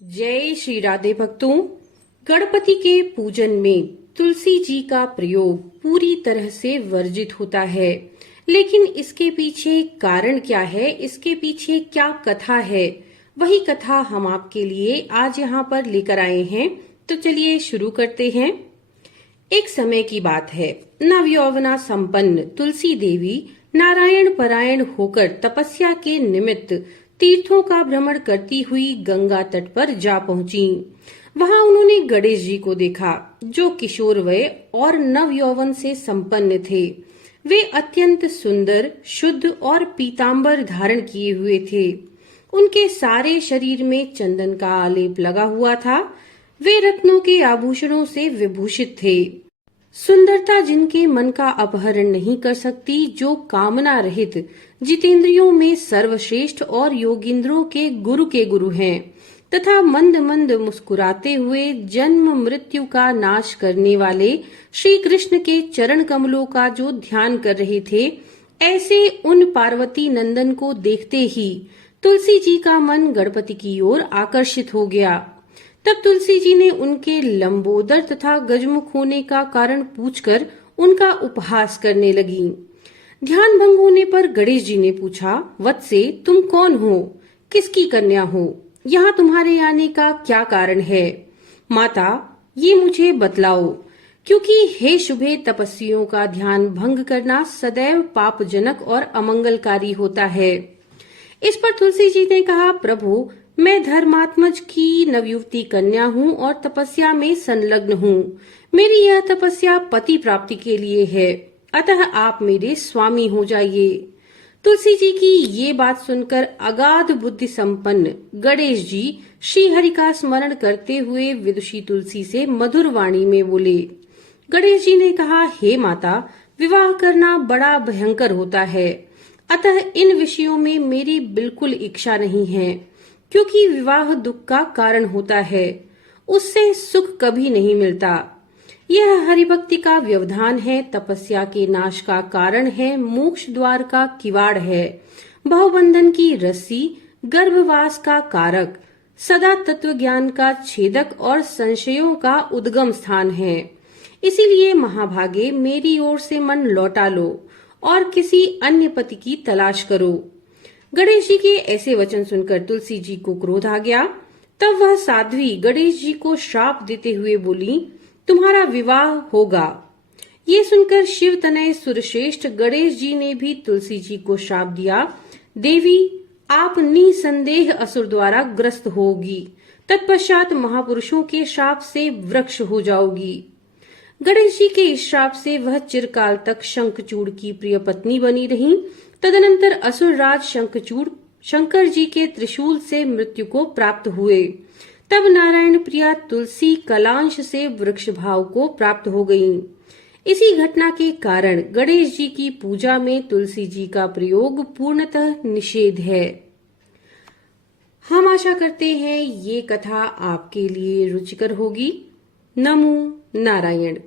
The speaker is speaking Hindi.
जय श्री राधे भक्तों। गणपति के पूजन में तुलसी जी का प्रयोग पूरी तरह से वर्जित होता है, लेकिन इसके पीछे कारण क्या है, इसके पीछे क्या कथा है, वही कथा हम आपके लिए आज यहाँ पर लेकर आए हैं। तो चलिए शुरू करते हैं। एक समय की बात है, नवयौवना संपन्न तुलसी देवी नारायण परायण होकर तपस्या के निमित्त तीर्थों का भ्रमण करती हुई गंगा तट पर जा पहुंची। वहां उन्होंने गणेश जी को देखा, जो किशोर वय और नव यौवन से संपन्न थे। वे अत्यंत सुंदर, शुद्ध और पीतांबर धारण किए हुए थे। उनके सारे शरीर में चंदन का आलेप लगा हुआ था। वे रत्नों के आभूषणों से विभूषित थे। सुंदरता जिनके मन का अपहरण नहीं कर सकती, जो कामना रहित, जितेंद्रियों में सर्वश्रेष्ठ और योगींद्रों के गुरु हैं, तथा मंद मंद मुस्कुराते हुए जन्म मृत्यु का नाश करने वाले श्री कृष्ण के चरण कमलों का जो ध्यान कर रहे थे, ऐसे उन पार्वती नंदन को देखते ही तुलसी जी का मन गणपति की ओर आकर्षित हो गया। तब तुलसी जी ने उनके लंबोदर तथा गजमुख होने का कारण पूछकर उनका उपहास करने लगी। ध्यान भंग होने पर गणेश जी ने पूछा, वत्से, तुम कौन हो? किसकी कन्या हो? यहाँ तुम्हारे आने का क्या कारण है? माता, ये मुझे बतलाओ, क्योंकि हे शुभे तपस्वियों का ध्यान भंग करना सदैव पापजनक और अमंगलकारी होता है। इस पर तुलसी जी ने कहा, प्रभु, मैं धर्मात्मज की नवयुवती कन्या हूँ और तपस्या में संलग्न हूँ। मेरी यह तपस्या पति प्राप्ति के लिए है, अतः आप मेरे स्वामी हो जाइए। तुलसी जी की ये बात सुनकर अगाध बुद्धि संपन्न गणेश जी श्री हरि का स्मरण करते हुए विदुषी तुलसी से मधुर वाणी में बोले। गणेश जी ने कहा, हे माता, विवाह करना बड़ा भयंकर होता है, अतः इन विषयों में मेरी बिल्कुल इच्छा नहीं है, क्योंकि विवाह दुख का कारण होता है, उससे सुख कभी नहीं मिलता। यह हरिभक्ति का व्यवधान है, तपस्या के नाश का कारण है, मोक्ष द्वार का किवाड़ है, भवबंधन की रस्सी, गर्भवास का कारक, सदा तत्व ज्ञान का छेदक और संशयों का उद्गम स्थान है। इसीलिए महाभागे मेरी ओर से मन लौटा लो और किसी अन्य पति की तलाश करो। गणेश जी के ऐसे वचन सुनकर तुलसी जी को क्रोध आ गया। तब वह साध्वी गणेश जी को श्राप देते हुए बोली, तुम्हारा विवाह होगा। ये सुनकर शिव तनय सुरश्रेष्ठ गणेश जी ने भी तुलसी जी को श्राप दिया, देवी, आप निसंदेह असुर द्वारा ग्रस्त होगी, तत्पश्चात महापुरुषों के श्राप से वृक्ष हो जाओगी। गणेश जी के इस श्राप से वह चिरकाल तक शंखचूड़ की प्रिय पत्नी बनी रही। तदनंतर असुरराज शंखचूड़ शंकर जी के त्रिशूल से मृत्यु को प्राप्त हुए। तब नारायण प्रिया तुलसी कलांश से वृक्ष भाव को प्राप्त हो गईं। इसी घटना के कारण गणेश जी की पूजा में तुलसी जी का प्रयोग पूर्णतः निषेध है। हम आशा करते हैं ये कथा आपके लिए रुचिकर होगी। नमो नारायण।